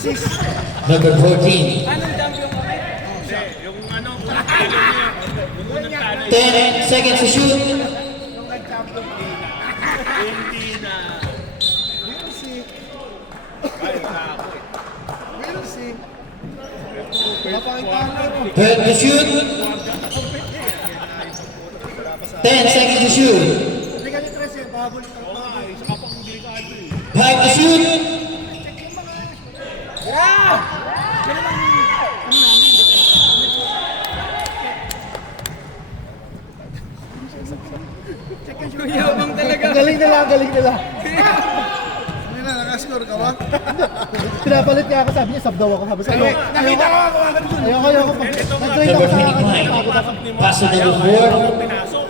assist. Number 14. Anong champion kami? Hindi, yung ano, yung unang talo. 10 seconds to shoot. Yung nag-champion. Hindi na. We'll see. Ay, ako eh. We'll see. Napakita na ro. 12 to shoot. 10 seconds to shoot. Hindi ka ni Tres eh, pahabol ka. Oo nga, isa ka pang delikado eh. 5 to shoot. Yeah! Ganun ang ano namin. Yabang talaga. Galing nila, galing nila. Ano na, nakascore ka ba? Pinapalit niya ako, sabi niya, sub daw ako. Sabi ko, nakita ko ako. Ayoko. Nag-join ako Number sa 25. Pass to number 4. Pinasok.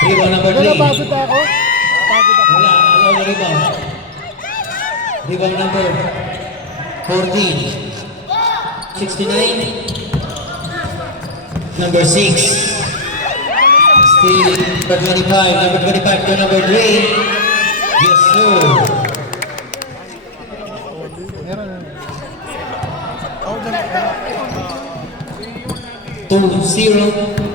Rebound number Wala, 3. pagod ako. Pagod ako. Wala. Wala na rebound. Rebound number 14. 69. Number 6. Still number 25. Number 25 to number 3. Yes, sir. Meron na. 2-0.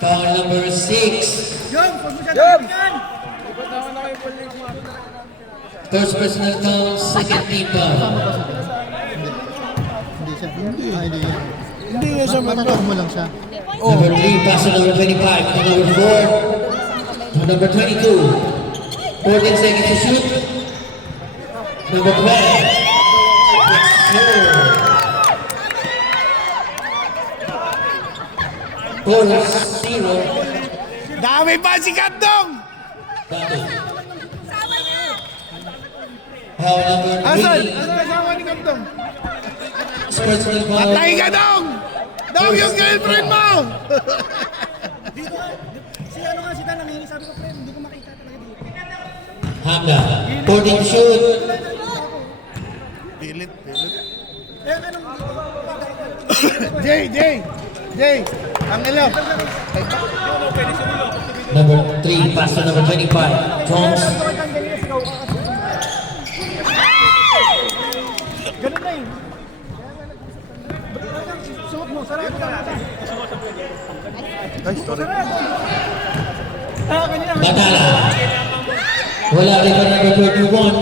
Foul number 6. Yan, pag mo siya titigan. First personal foul, second team foul. Hindi siya. Hindi. Hindi nga siya matapos mo lang siya. Number 3, pass to number 25. To number 4. To number 22. 14 seconds to shoot. Number 12. Yes, sir. 4-0. Dami pa si Kandong! Battle. Foul number 3. Asan asawa ni Kandong? First personal foul. Patay ka Dong! Dong yung girlfriend mo! Dito, si ano nga si Dan nangingi, sabi ko friend, hindi ko makita talaga dito. Hamda. 14 to shoot. Pilit. Eh, anong Jay! Ang ilo! Number 3, pass to number 25. Jones. Ganun na yun. Suot mo, sarado ka natin. Ay, sorry. Ganyan. Batala. Wala rin pa number 31.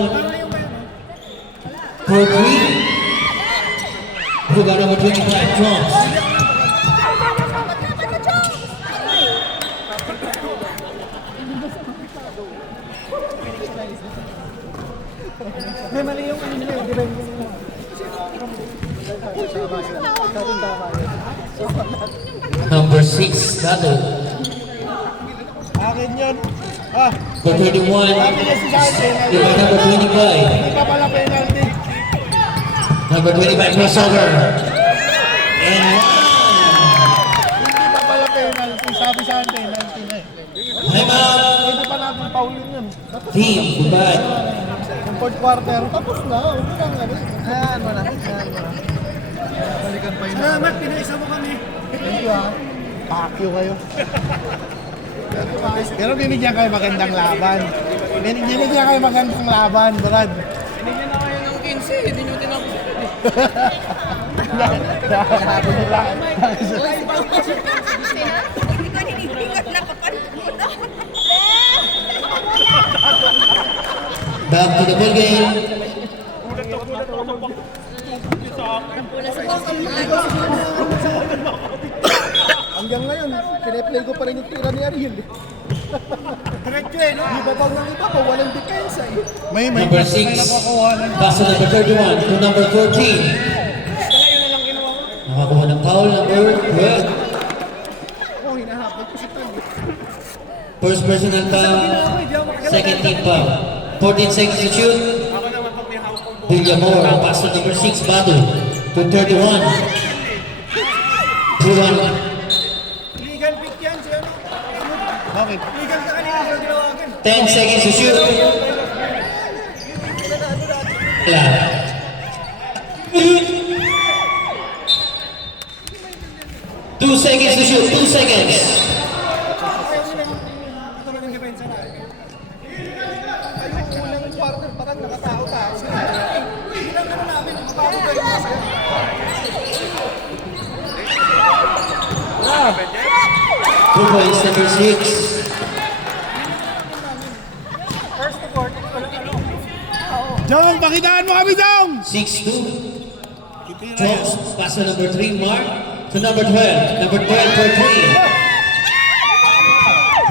4-3. Huga number 25. Jones. May mali yung ano nila, di ba yung Number 6, Gato. akin yun. Ah, Number 31. sabi niya si Dante, Diba number 25. hindi pa pala penalty. Number 25, crossover. And Hindi pa pala penalty. Sabi sa akin, penalty na eh. time out. Pwede pa natin paulin yun. Tapos Team, goodbye. yung fourth quarter, tapos na. Huwag kang ano. Ayan mo na. Balikan pa yun. Salamat, pinaisa mo kami. Thank you ah. Pakyo kayo. Pero binigyan kayo magandang laban. Binigyan kayo magandang laban, Brad. Binigyan na kayo ng 15, hindi nyo tinapos. Nakakabo nila. Back to the ball game. Hanggang ngayon, piniplay ko pa rin yung tira ni Ariel. Diretso eh, no? Di ba bang ng iba pa, walang depensa eh. Number 6, pass to number 31 to number 14. Nakakuha ng foul, number 12. Ako, hinahabol ko si Tan. First personal foul, second team foul. 14 seconds to shoot. Villamor, pass to number 6, Bato, to 31. 2-1. Legal pick yan si ano? Bakit? Legal ka kanina sa ginawagan. 10 seconds to shoot. Wala. 2 seconds to shoot. 2 seconds. unang quarter, parang nakatao-tao. Ilang ano namin, bago kayo masaya. 2 points, number 6. Jong, pakitaan mo kami, Jong! 6-2. Jones, pass to number 3, Mark. To number 12. Number 12 for 3.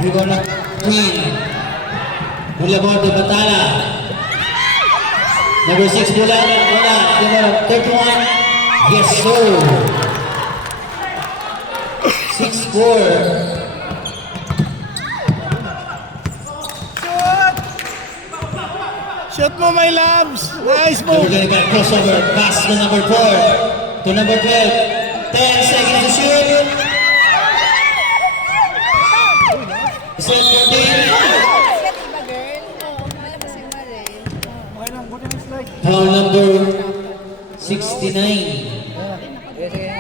Rebound of Queen. Boulevard de Batala. Number 6, Boulevard. Number 31. Yes, sir. 6-4. Shoot mo, my loves! Nice Number move! 25, crossover. Pass to number 4. To number 12. 10 seconds to shoot. Set 14. Foul number 69.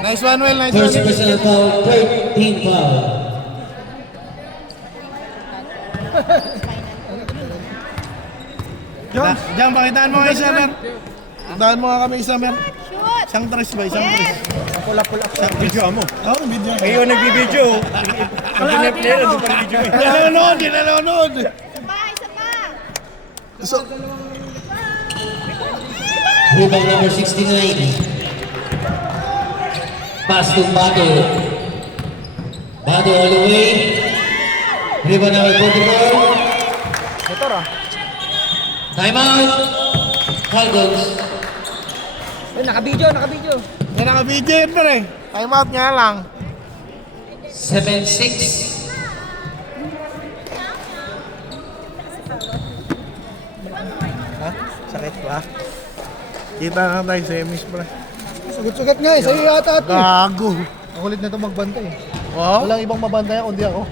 Nice one, Will. Nice First one. personal foul, 13 foul. Jong, pakitaan mo kay Summer. Pakitaan mo nga kay Summer. Isang tres ba? Isang tres. Pula-pula. Video mo? Oo, video. Kayo nagbibideo. Engineer player, doon pa video eh. Nanonood, nanonood. So, Rebound number 69. Pass to Bato. Bato all the way. Rebound number 44. motor ah. Timeout. Falcons. Naka-video yun pa rin. Time out nga lang. 7-6. Ha? Sakit ba? Kita na tayo semis, pre. Sugat-sugat nga eh. Sa'yo yata ito. Gago. Ang kulit na ito magbantay. Wow? Walang ibang mabantayan kundi ako.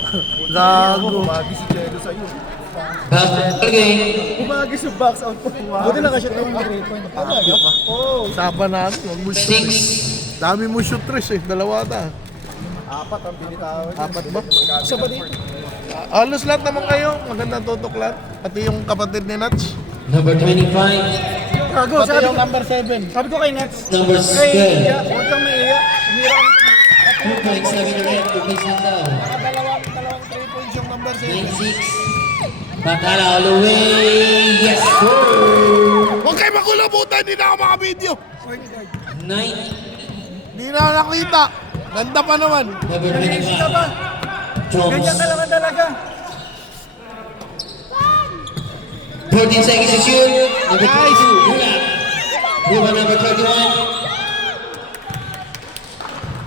Gago. Bumagi si Chelo sa'yo. Basketball game. Bumagi sa box out po. Buti nakashoot ako ng 3 point. Talaga pa? Oo. Saban natin. Huwag mo shoot. 6. Dami mo shoot tres eh. Dalawa ata. Apat ang binitawan. Apat ba? Isa ba dito? Halos lahat naman kayo. Magandang tutok lahat. Pati yung kapatid ni Nats. Number 25. Gago, pati yung number 7. Sabi ko kay Nats. Number 12. Huwag kang maiiyak. Umira kang 2.7 red. Replacement down. dalawang 3 points yung number 7. 9-6. Batala all the way. Yes, sir. Huwag kayo magulo puta. Hindi na ako makabideo. 9. Hindi na ako nakita. Ganda pa naman. Number 25. Jones. talaga. 14 seconds to shoot. Number 22. Hula. Rebound number 31.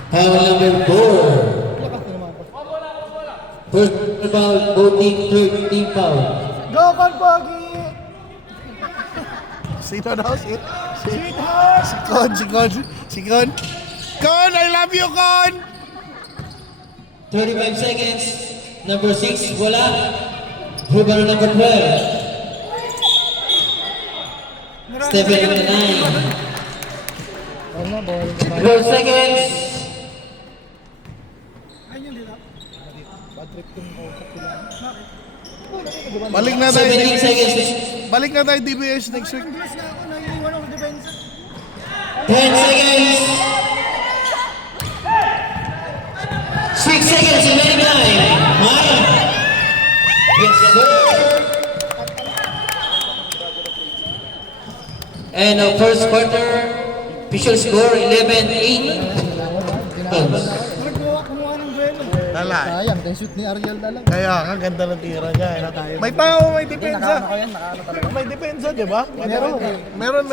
Foul number 4. First foul, both team foul. Go, Konpogi! Sino daw? Si Kon. Kon, I love you, Kon! 35 seconds. Number 6, wala. Rebound number 12. Stephen number 9. 12 seconds. Balik na tayo. 17 seconds. Balik na tayo DBS next week. 10 seconds. 6 seconds remaining time. Maya. Yes, sir. And first quarter, official score 11-8. Lala. Sayang, yung shoot ni Ariel na lang. Kaya nga, ganda ng tira niya. May tao, may depensa. May depensa, di ba? Meron.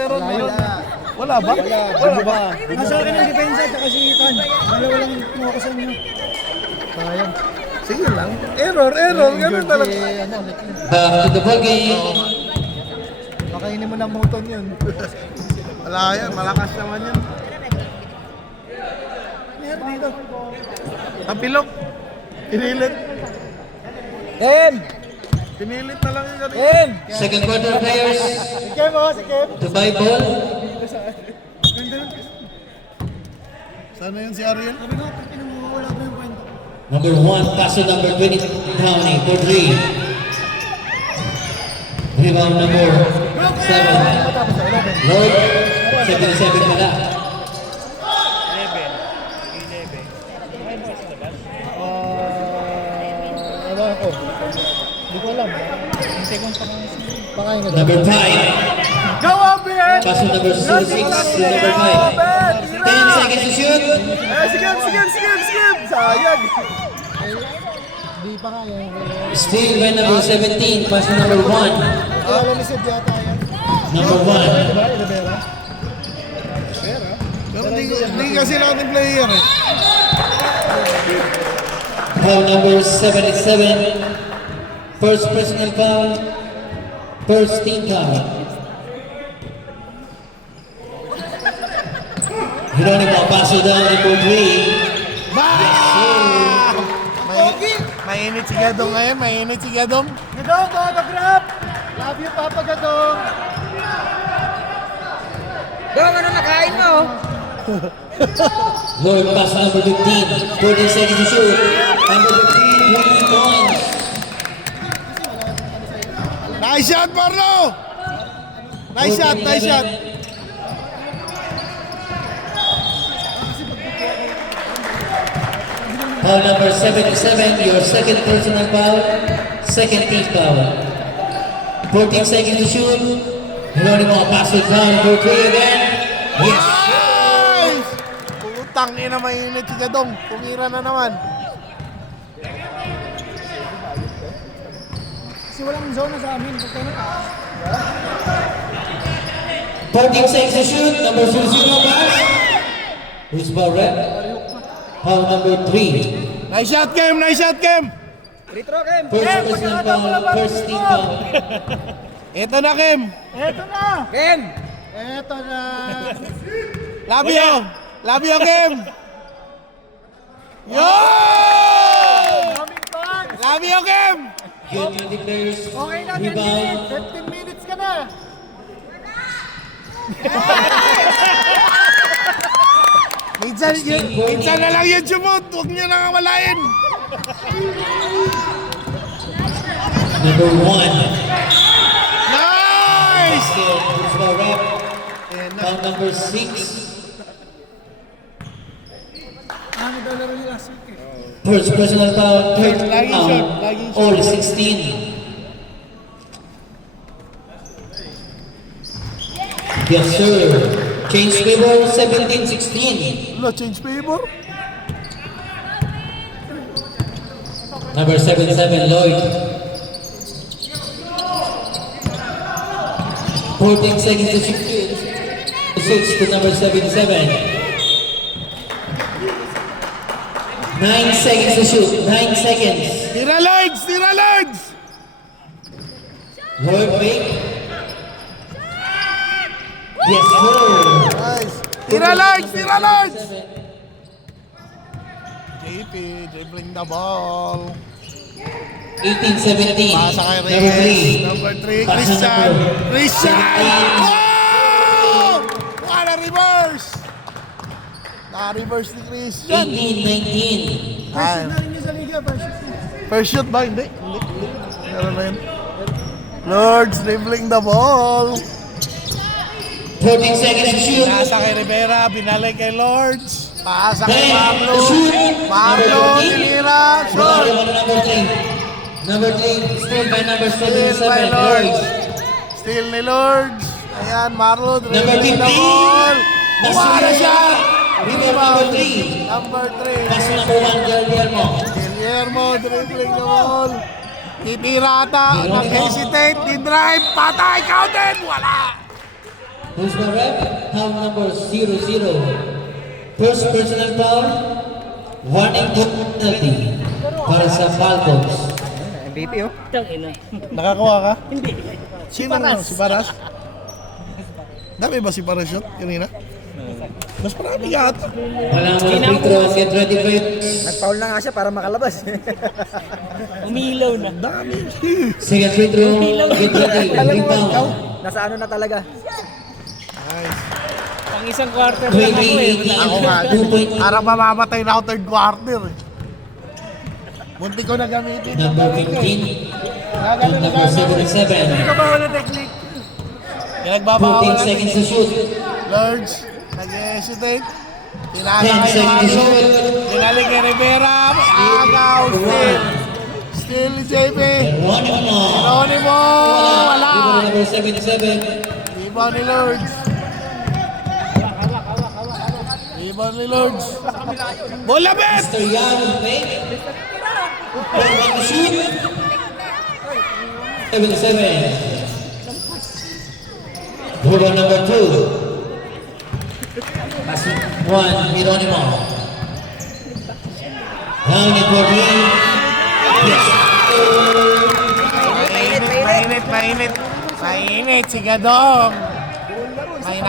Wala ba? Wala ba? Nasa akin ang depensa at si Itan. Dalawa lang kumuha ko sa inyo. Sayang. Sige lang. Error. Ganun talaga. Ano, Back to the ball game. makainin mo ng moton yun. Wala yan, malakas naman yan. Meron dito. Tapilok. Pinilit. Pinilit na lang yung ganun. Second quarter players Si Kim. to buy ball. Sana yun si Ariel? Sabi ko, pinamawala ba yung kwento? Number 1, pass to number 20, Downey for 3. Rebound number 7. Lloyd, 77 pala. 11. Ewan ko. Hindi ko alam. Pakain na Number 5. Go, Abin! Pass to number 6 to number 5. 10 seconds to shoot. Sige! Sayang! Di pa kaya. Steal by number 17. Pass to number 1. Lalisod yata yan. Number 1. Diba? Ilabera? Pero hindi kasi natin player eh. Foul number 77. First personal foul. First team foul. Geronimo paso down number 3. Mainit si Gadong ngayon, mainit si Gadong. Gadong, autograph! Love you, Papa Gadong. Dong, ano nakain mo? Lloyd pass to number 15. 14 seconds to shoot. Number 15, 3 points. Nice shot, Marlo! Nice shot. Foul number 77, your second personal foul, second team foul. 14 seconds to shoot. Geronimo pass it down number 3 again. Yes. Nice! Putang ina, mainit si Gadong. Tumira na naman. Kasi walang zona sa amin. Pagka na. 14 seconds to shoot. Number 00 pass. Who's ball rep? Foul number 3. Nice shot, Kem! Retro, Kem. First personal foul, first team foul. Ito na, Kem! Kem. Ito na! Love you, Kem! Yo! Love you, Kem! Good the players. Okay na, 10 Rebound. minutes. 15 minutes ka na. Minsan na lang yung sumot. Huwag niyo nang walain. Number 1. Nice! Who's ball rep? Foul number 6. Ano daw laro niya last week eh? First personal foul, third Laging foul, shot, laging shot. all 16. Yes, sir. Change favor, 17-16. Wala, change favor. Number 77, Lloyd. 14 seconds to shoot. 6 to number 77. 9 seconds to shoot. 9 seconds. Tira Lords! Lloyd fake. Yes, sir. Nice. Tira Lords! JP, dribbling the ball. 18-17. Pasa kay Number Reyes. 3. Number 3, Pasa Christian! number Christian! 17. Oh! What a reverse! Na-reverse ni Christian. 18-19. Ah, Na rin niya sa liga ba? first shoot ba? Hindi. Meron na yun. Lords dribbling the ball. 14 seconds to shoot. Pasa kay Rivera, binalik kay Lords. Pasa kay 10 Pablo. to shoot. Pablo, tinira. Short. Number 3. Number 3. Still by number Steal by 77. Lords. Lords. Steal ni Lords. Ayan, Marlo Number dribbling the 15. ball. What a shot! Rebound number 3. Number 3. Pass number 1, Guillermo. Guillermo dribbling the ball. Titira ata. Nag-hesitate. Di-drive. Patay. Counted. Wala. Who's the rep? Foul number 00. First personal foul. Warning penalty para sa Falcons. MVP oh. Nakakuha ka? Hindi. Sino mo? Si Paras? Dami ba si Paras yun kanina? Mas marami yata. Walang mga free throw. Get ready for it. Nag-foul na nga siya para makalabas. Umilaw na. Dami. Second free throw. Get ready. Alam mo, ikaw, Rebound. nasa ano na talaga. Nice. Pang isang quarter lang ako eh. 20-18. Ako nga. 2 point. Parang mamamatay na ako third quarter. Munti ko na gamitin. Number 15 to number 77. Hindi ka ba wala technique? Pinagbabawal 14 seconds to shoot. Lords, nag-hesitate. 10 seconds to shoot. Tinaling kay Rivera. Agaw, still. Still ni JB. Geronimo. Geronimo. Wala. Rebound number 77. Rebound ni Lords. Rebound ni Lords. Bola, bet! Mr. Young with paint. Rebound to shoot. 77. Rebound number 2. Pass 1, Geronimo. Down it for three. Yes. Mainit si Gadong. May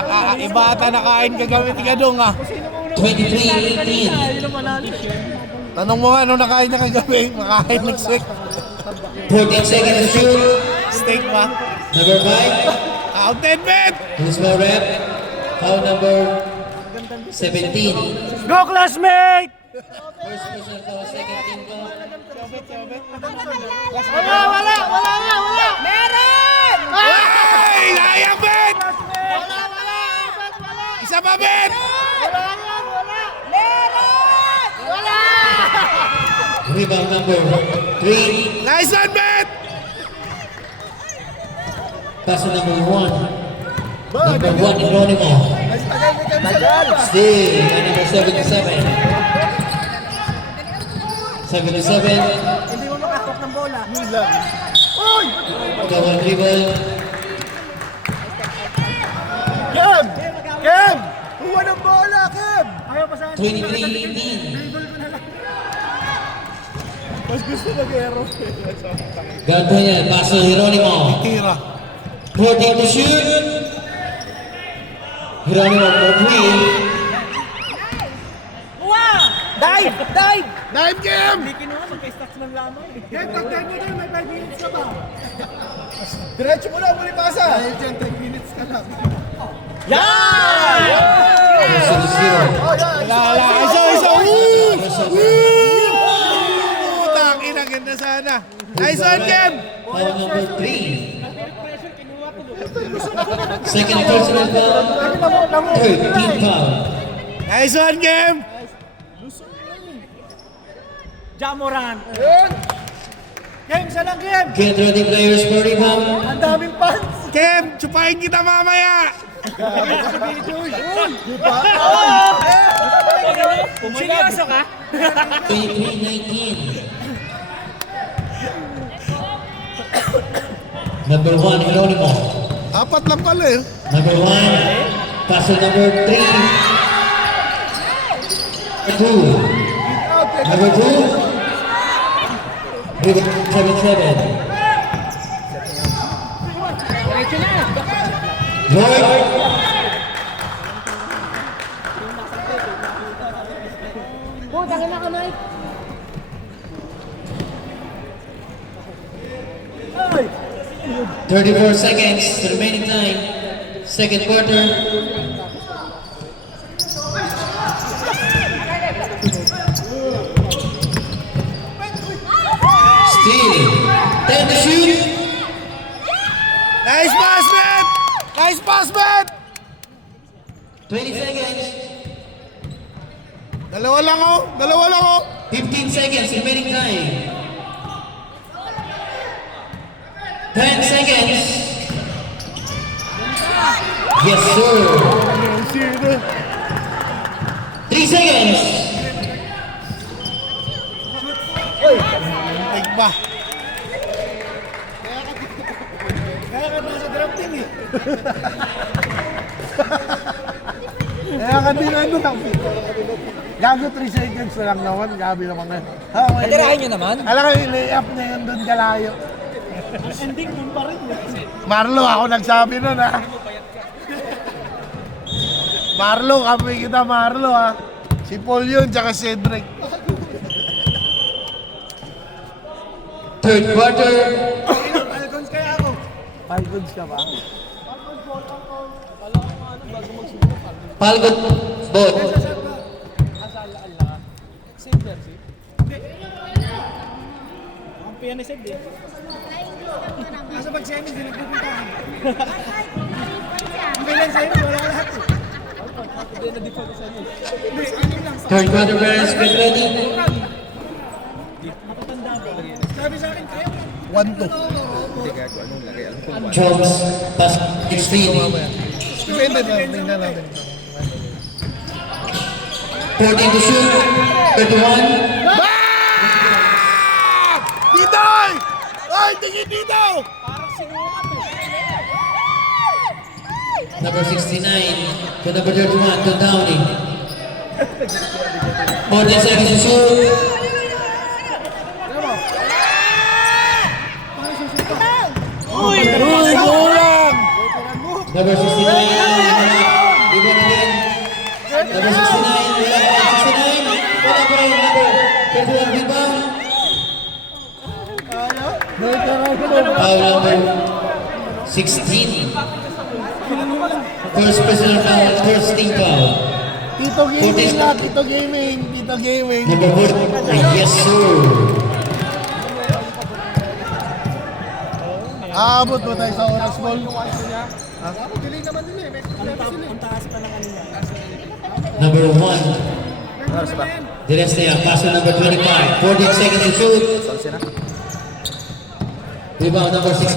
iba ata nakain kagabi ni Gadong ah. 23-18. Tanong mo nga anong nakain niya kagabi. Makain nag-steak. 14 seconds to shoot. Steak ba? Number 5. Counted, bet! Who's more rep? Foul number 17. Go classmate! First person foul, second team foul. Wala! Meron! Ay! Sayang, bet! Wala! Isa pa, bet! Meron! Wala! Rebound number 3. Nice one, bet! Pass number 1. Number 1, Geronimo. Still, by number 77. 77. Hindi mo makakok ng bola. Double dribble. Kem! Kuha ng bola, Kem! Ayaw pa sa 23-18. Mas gusto mag-aero. Ganto yan, pass to Geronimo. Tira. 14 to shoot. Geronimo for 3. Dive! Dive, Kem! Hindi kinuha, magka-stocks ng lamang. Game, tagdan mo doon, may 5 minutes ka ba? Diretso mo na, muli pasa. Dahil dyan, 10 minutes ka lang. Yan! 0-0. Wala. Isa. Woo! Putang ina, ganda sana. Nice one, Kem! Foul number 3. Second personal foul. Third team foul. Nice one, Kem! Jamoran. Game, isa lang game! Get ready players for rebound. Ang daming pants! Kem, tsupahin kita mamaya! Seryoso ka? 23-19. Number 1, Geronimo. Apat lang pala eh. Number 1, pass to number 3. 2. Number 2. Rebound 77. Lloyd. Tangin na ka, Mike! 34 seconds, the remaining time. Second quarter. Still. 10 to shoot. Nice pass, man! Nice pass, man! 20 seconds. Dalawa lang oh. 15 seconds, remaining time. 10 seconds. Yes, sir. 3 seconds. Take ba? Kaya ka nasa drafting eh. Kaya ka din ano lang. Gago 3 seconds na lang naman. Gabi naman na. Natirahin nyo naman. Alam ko yung layup na yun doon kalayo. Ending dun pa rin eh. Marlo, ako nagsabi nun ha. Marlo, kami kita Marlo ha. Si Paul yun, tsaka Cedric. Third quarter. Falcons kaya ako. Falcons ka ba? Palgot bot. kampiyan ni Sed eh. Kaso pag semis, hindi nagpupuntahan. Ang bilang sa'yo, wala ka lahat eh. Hindi na default sa inyo. Hindi, anim lang. Third quarter parents, get ready. Sabi sa akin, kaya mo. 1-2. Jones, pass 16. Depende lang, tingnan natin. 14 to shoot. 31. Ditoy! Ay, tingin dito! Number 69 to number 31 to Downey. 14 seconds to shoot. Uy, kulang! Number 69. Rebound again. Number 69. Wala pa rin. 69. Wala pa rin. Number 31 rebound. Foul number 16. First personal foul. First team foul. Tito Gaming na, Tito Gaming, Tito Gaming. Number 4. Yes, sir. Aabot mo tayo sa oras, Bol. Delay naman nila eh. Ang taas pa na kanina. Number 1. Direstea, pass to number 25. 14 seconds to shoot. Rebound number 6.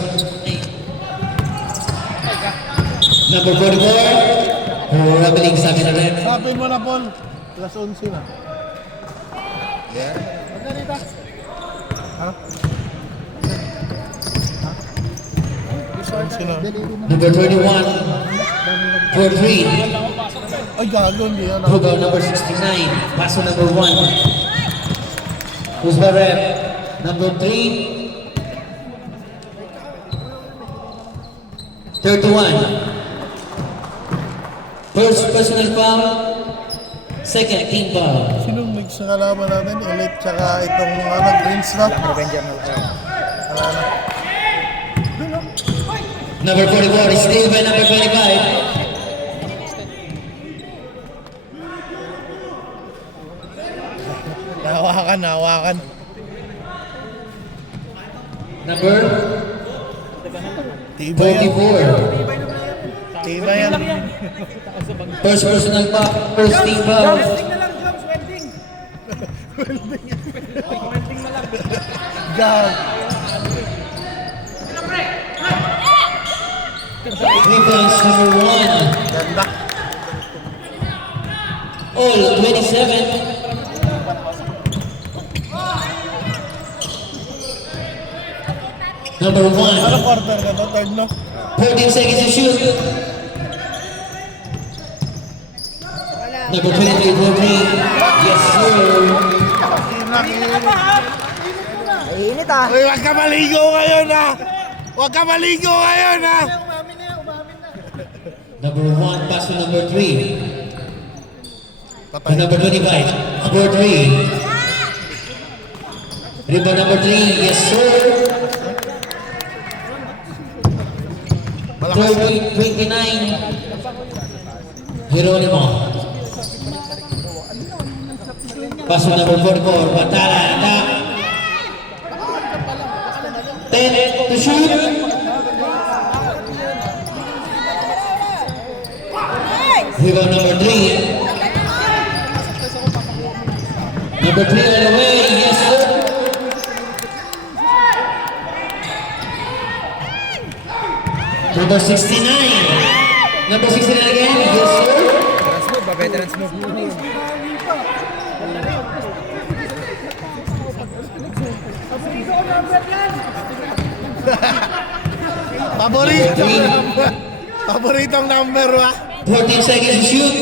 Number 44. Rabiling sa akin na rin. Sapin mo na, Paul. Plus 11 na. Ha? 11 na. Number 21. For 3. Ay, gago, hindi yan. Rebound number 69. Pass to number 1. Who's the rep? Number 3. 31. First personal foul. Second team foul. Sinong mix sa kalaban natin? Elite, tsaka itong Greens na. Wala na. Number 44 is still by number 25. Nahawakan, nahawakan. Number Tiba yan. 44. Tiba yan. First personal foul. First team foul. Welding na lang, Joms, welding. Gag. Rebounds number 1. Ganda. All 27. Number 1. Ano quarter ka to? Third, no? 14 seconds to shoot. Number 23, 14. Yes, sir. Init ah. Uy, wag ka maligo ngayon, ha? Wag ka maligo ngayon, ha? Umamin na yan, umamin na. Number 1, pass to number 3. To Patay. number 25. Number 3. Rebound number 3. Yes, sir. Malakas. 29. Geronimo. Pass to number 44. Batala. Attack. 10 to shoot. Rebound number 3. Number 3 all the way. Yes, sir. Number 69. Number 69 again. Yes, sir. Paborito. Paboritong number, ha? 14 seconds to shoot.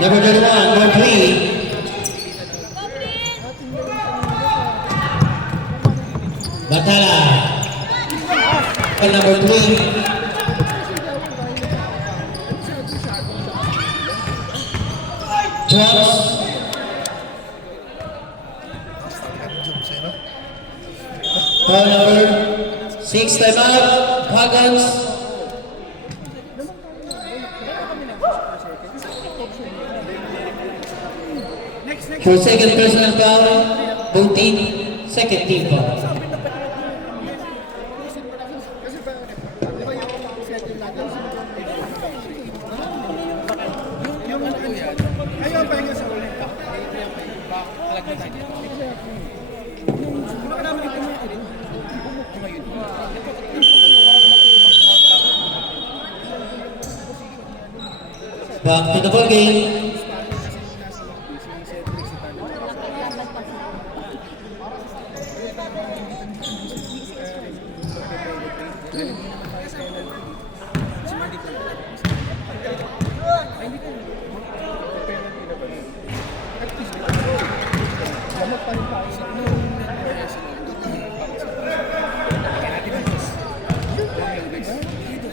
Number 31, number 3. Batala. Number 3. Jones. Foul number 6, time out. Huggins. For second personal foul, both team Second team foul. Ayaw pa nga sa uli. Back to the ball game.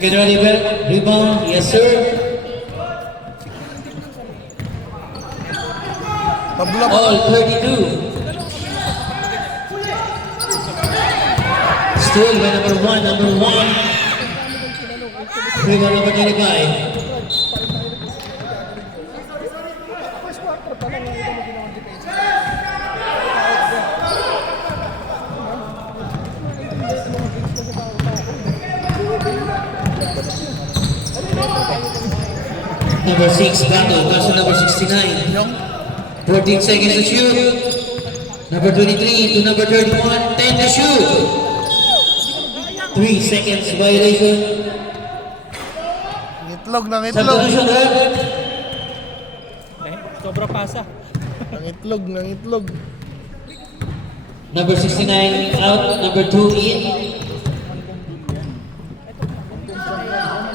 Get ready, rebound, yes sir. Tabula pa. All 32. Still by number one. Rebound number 25. Number 6, Bato, pass to number 69. 14 seconds to shoot. Number 23 to number 31, 10 to shoot. 3 seconds violation. Itlog ng itlog. Substitution, ref. Sobra pasa. Ng itlog, ng itlog. Number 69 out, number 2 in.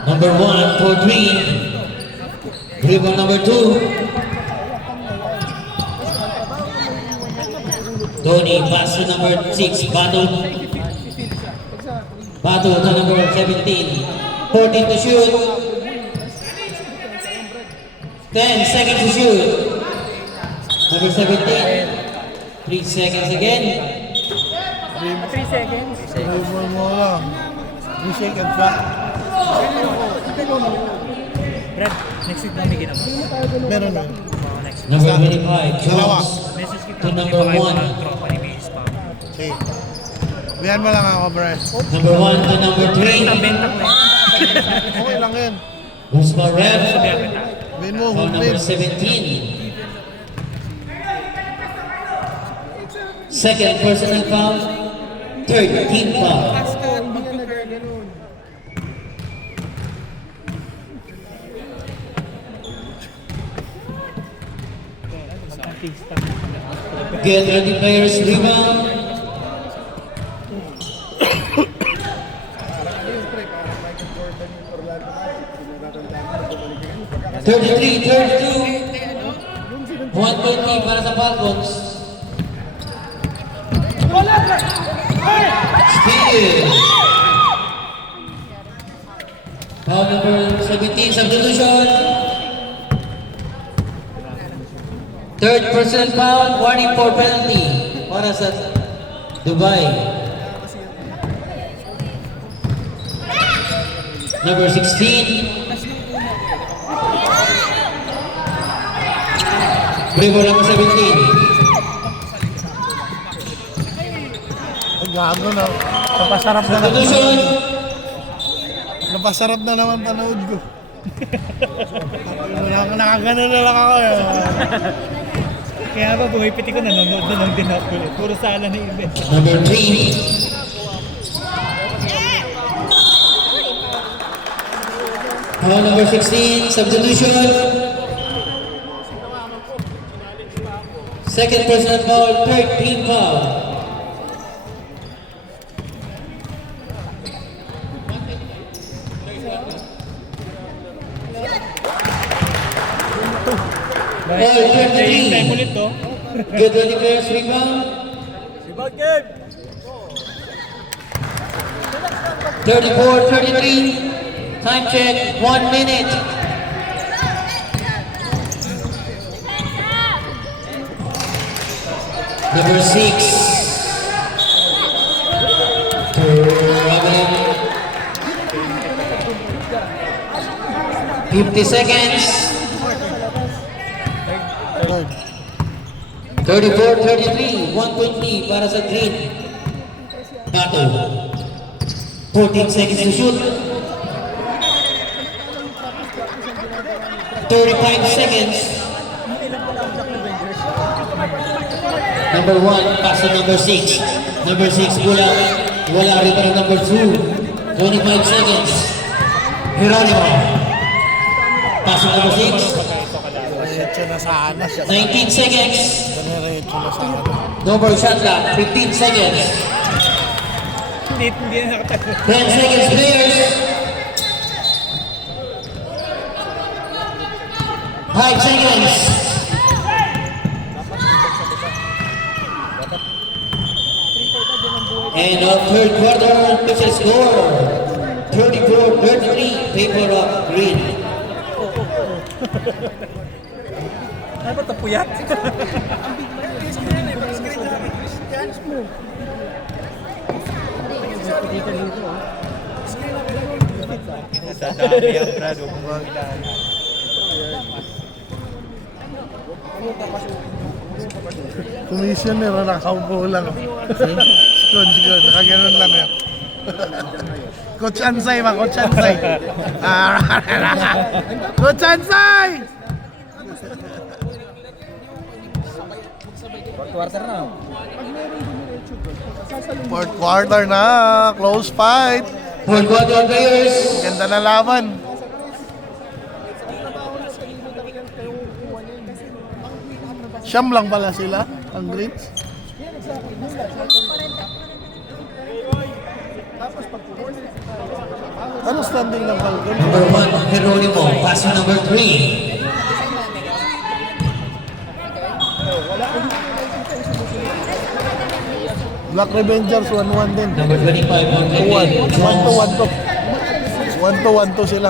Number 1 for 3. Rebound number 2. Tony, pass to number 6, Bato. Bato to number 17. 14 to shoot. 10 seconds to shoot. Number 17. 3 seconds again. 3 seconds. Dribble mo lang. 3 seconds ba? Brad, next week namin ginawa. Meron na. Next week. Number 25, Dalawa. Jones. Message kita. To number 1. Tropa ni Mace pa. Okay. Bihan mo lang ako, bro. Number 1 to number 3. Benta ko eh. Okay lang yun. Who's my ref? Sabihan kita. Bihan mo, Foul number humpin. 17. Second personal foul. Third team foul. Get ready players, rebound. Thirty-three, 32. 120 para sa Falcons. Steal. Foul number 17, substitution. Third personal foul, warning for penalty para sa Dubai. Number 16. Rebound number 17. Ay, gago na. Napasarap na naman. Substitution. Napasarap na naman panood ko. Nakagano na lang ako. Kaya ba buhay piti ko nanonood na lang din ako ulit. Puro sala na event. Number 3. Foul number 16, substitution. Second personal foul, third team foul. All Time 23. ulit to. Get ready players, rebound. 34-33. Time check, 1 minute. Number 6. 50 seconds. Third. 34-33, 1-point lead para sa Green. Bato. 14 seconds to shoot. 35 seconds. Number 1, pass to number 6. Number 6, kulang. Wala rin para number 2. 25 seconds. Geronimo. Pass to number 6. Diretso na sana siya. 19 seconds. Diretso na sana. No more shot clock. 15 seconds. Hindi na nakatago. 10 seconds, players. 5 seconds. And our third quarter, it's a score. 34-33, favor of Green. Ano ba ito, puyat? Sa dami ang brado kung ilan. Commissioner, nakaupo lang. Sigod, nakaganon lang yan. Coach Ansay ba? Coach Ansay. Coach Ansay! Fourth quarter na. Close fight. Fourth quarter, players. Ganda na laban. Siyam lang pala sila, ang Greens. Ano standing ng Falcon? Number 1, Geronimo. Pass to number 3. Black Revengers 1-1 din. Number 25, 1-1. 1-2 sila.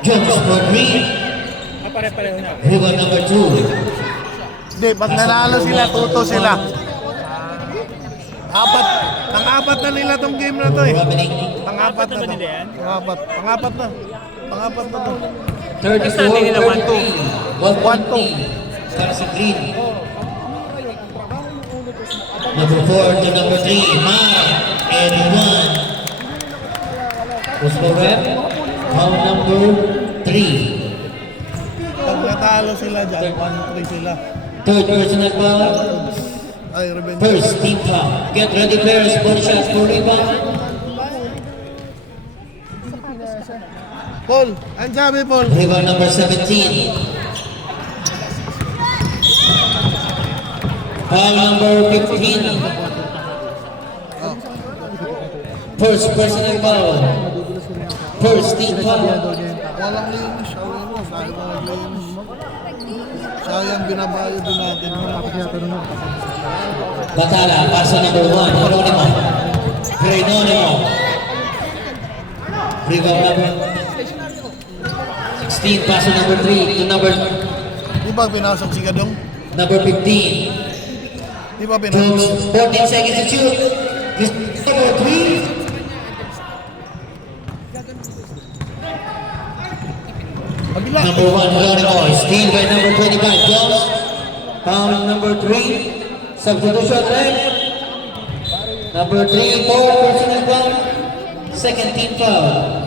Jones for 3. Pare-pareho na. Rebound number 2. Hindi, pag nanalo sila, tuto sila. Pang-apat na nila tong game na to eh. Pang-apat na to. Pang-apat na. Pang-apat na to. 34-33. 1-2. 1-2. Para sa Green. Number 4 to number 3. Mark and 1. Who's for rep? Foul number 3. Pag natalo sila dyan, 1-3 sila. Third personal foul. Ay, Revengers. First team foul. Get ready, players. Body shots for rebound. Paul, ang sabi Paul? Rebound number 17. Foul number 15. First personal foul. First team foul. Walang linis. Sayang linis. Sayang binabayo din natin. Batala, pasa number 1. Geronimo. Geronimo. Rebound number 16. Pasa number 3 to number Di ba pinasok si Gadong? 15. Di ba pinasok? Jones, 14 seconds to shoot. This number 3. Kabila. Number 1, Geronimo. Steal by number 25, Jones. Foul number 3. Substitution left. Number 3, 4 personal foul. Second team foul.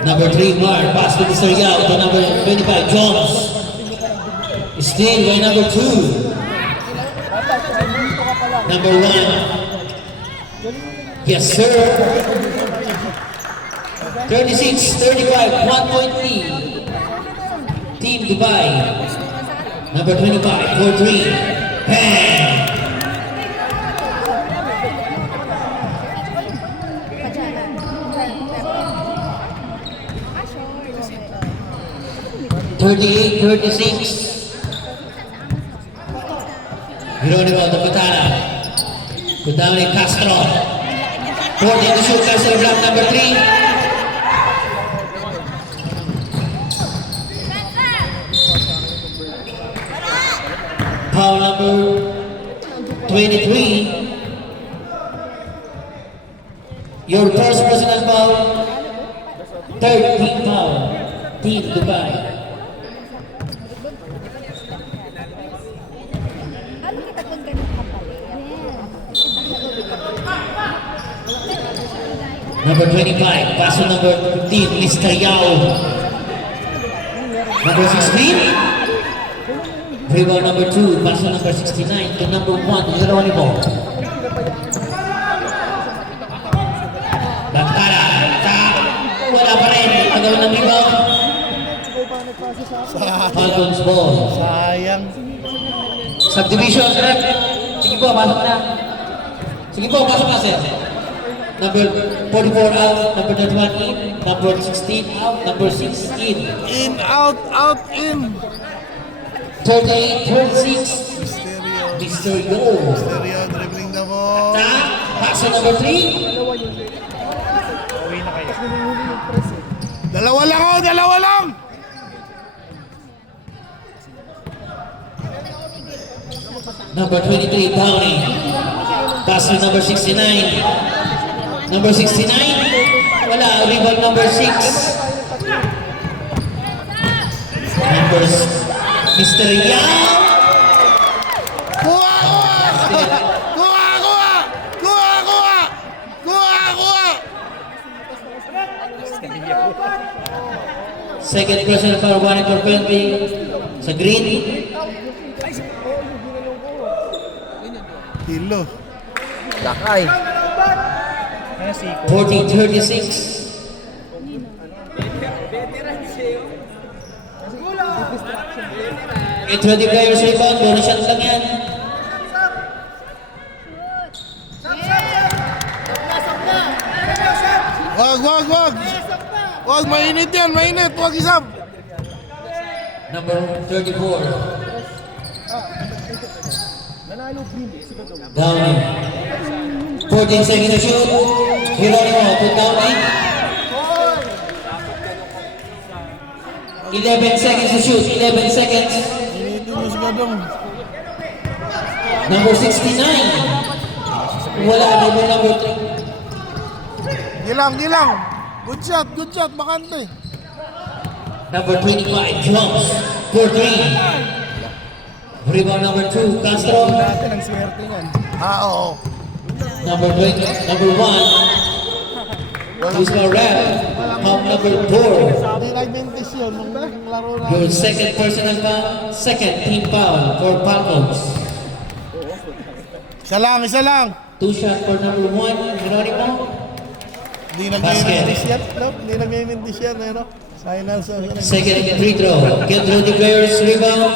Number 3, Mark. Pass to Mr. Yao to number 25, Jones. Steal by number 2. Number 1. Yes, sir. 36-35, 1-point lead. Team Dubai. Number 25, 4-3. Bang! Geronimo de Batana. Kutami Castro. 14 to shoot, Castro block number 3. Foul number 23. Your first personal foul. Third team foul. Team Dubai. Ano kita kung ganun kapalit? Number 25, pass to number 15, Mr. Yao. Number 16, rebound number 2, pass to number 69 to number 1, Geronimo. Bantara, wala pa rin, agaw ng rebound. Falcons ball. Sayang. Subdivision, rep. Sige po, pasok na. Sige po, pasok na, sir. Number 44 out, number 31 in, number 16 out, number 6 in. In, out, in. 38, 36, Mysterio. Mr. Yo. Mysterio, dribbling the ball. Pass to number 3. Uwi na kayo. Dalawa lang oh, dalawa lang. Number 23, Downey. Pass to number 69. Number 69, wala, rebound number 6. Number Mr. Yang. Kuha, kuha. Kuha, kuha. Kuha, kuha. Kuha, kuha. Second personal foul, 1 for penalty sa green. Kilo. Ano siko? 40-36. Okay, 20 players rebound, bonus shot lang yan. Wag. Wag, mainit yan, mainit. Wag isab. Number 34. Downey. 14 seconds to shoot. Geronimo to Downey. 11 seconds to shoot. 11 seconds. Initin mo si Gadong. Number 69. Wala. Number 3. Gilang. Good shot, bakante. Number 25. Jumps for 3. Rebound number 2. Castro. Dati ng swerte yan. Oo. Number 1. Who's my rep? Pump number 4. Hindi nag-mintis yun nung laro na. Your second personal foul, second team foul for Falcons. Isa lang. 2 shot for number 1, Geronimo. Hindi nag-mintis yan. No? Hindi nag-mintis yan. No? Final sa... Second free throw. Get ready players, rebound.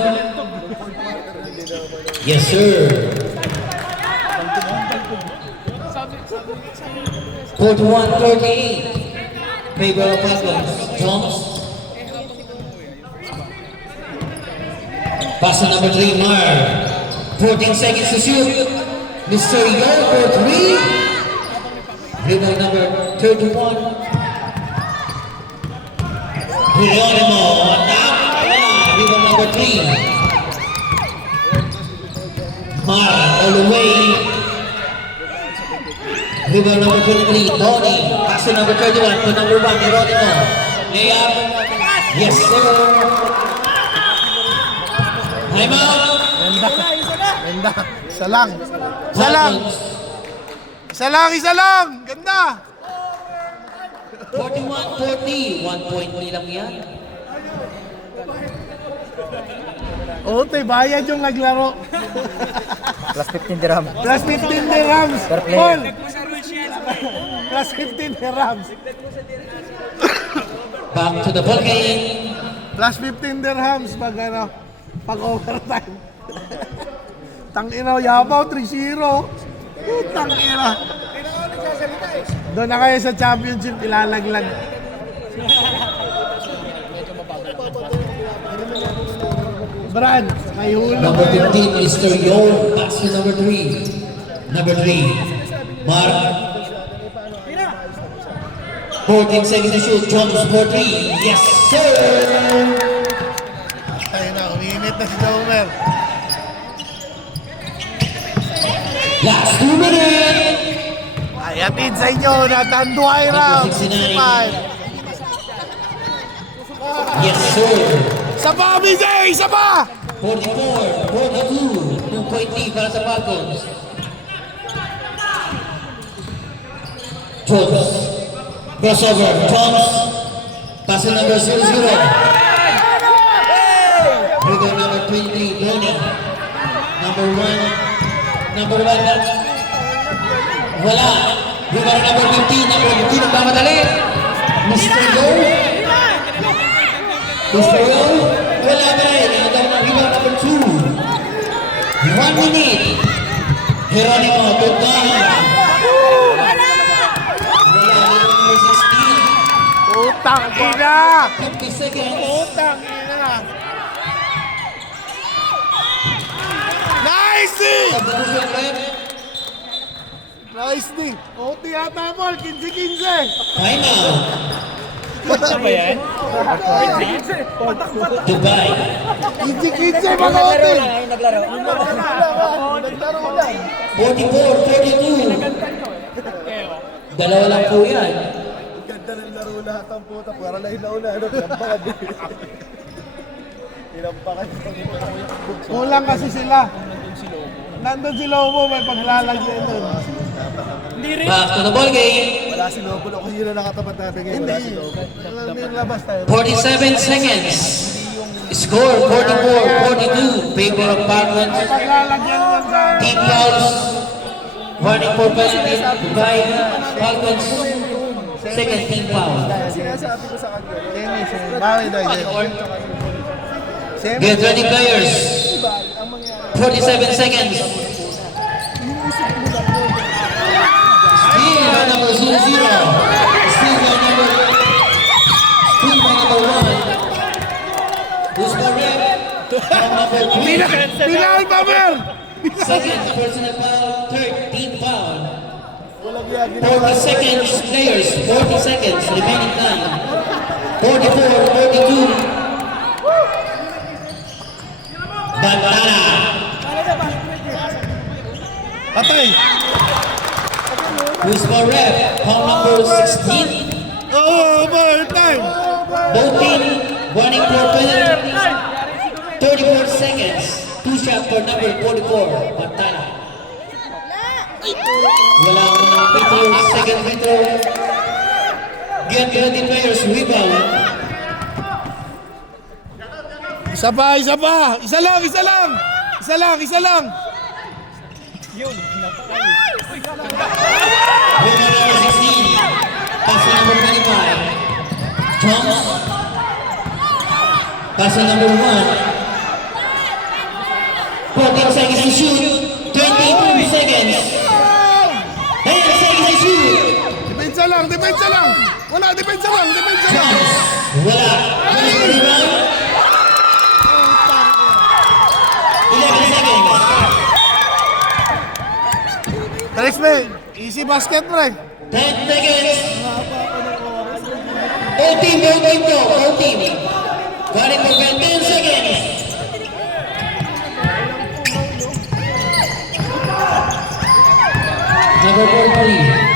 Yes, sir. 41-38. Favor of Falcons. Jones. Pass to number 3, Mar. 14 seconds to shoot. Mr. Yo for 3. Rebound number 31. Geronimo. Rebound number 3. Mar all the way. Rebound number 23, Tony. Pass to number 31 to number 1, Geronimo. Layup. Yes, sir. Time out. Ganda. Isa lang. Ganda. 41-40. 1 point lang yan. Oo, bayad yung naglaro. Plus 15 dirham. Plus 15 dirhams. Per player. Paul. Plus 15 dirhams. Back to the ball game. Plus 15 dirhams pag overtime. Tangina, yabaw 3-0. Tangina. Doon na kayo sa championship, ilalaglag. Brad, may hulog Number kayo. 15, Mr. Yo. Pass to number 3. Number 3, Mark. 14 seconds to shoot. Jumps for 3. Yes, sir. Tayo na, umiinit na si Jomer. Last 2 minutes. Ay, atid sa inyo, natanduay round. 69. 65. Yes, sir. Isa pa, BJ! Isa pa! 44, 42. 2-point lead para sa Falcons. Jones. Crossover. Jones. Pass number 00. Trigger number 23, Bonnie. Number 1. Number 1. Wala. Trigger number 15. Number 15. Nagmamadali. Mr. Yo. Mr. Yo. Wala ba rin. Rebound number 2. 1 minute. Geronimo. Good down. Wala. Rebound number 16. Utang ina! 50 seconds. Utang ina! Nice D! Substitution rep. Nice D! OT yata, Paul. 15-15! Time out. Ano ba yan? Dubai. 15-15 mga OT! Naglaro. Naglaro lang. 44-42. Dalawa lang po yan. Ganda ng laro lahat ang puta. Para lang inauna. Tinampakan din. Tinampakan. Kulang kasi sila. Nandun si Lobo, may paglalagyan doon. Back to the ball game. Wala si Lobo na kung yun na nakatapat natin ngayon. Wala si Lobo. Alam mo yung labas tayo. 47 seconds. Score 44-42. Favor of Falcons. Paglalagyan lang sa... Team fouls. Warning for penalty by Falcons. Second team foul. Sinasabi ko sa kanya. Tennis eh. Bakit tayo? Get ready players. 47 seconds. Steal by number 00. Steal by number 1. Who's the rep? Number 3. Pinal pa, Mer! Second personal foul. Third team foul. Walang yan. 40 seconds players. 40 seconds remaining time. 44-42. Bantana. Patay! Who's for rep? Foul number 16. Overtime! Both team running for penalty. 34 seconds. Two shot for number 44. Bantana. Wala ko ng free throw. Second free throw. Get ready players. Rebound. Isa pa, isa pa! Isa lang, isa lang! Isa lang, isa lang! Rebound number 16. Pass number 25. Jones. Pass number 1. 14 seconds to shoot. 22 seconds. 10 seconds to shoot. Depensa lang, depensa lang! Wala, depensa lang, depensa lang! Jones. Wala. Rebound. 11 seconds. Alex, me, easy basket, pre! 10 seconds. Both team to. Both team. Running for 10 seconds. Number 43.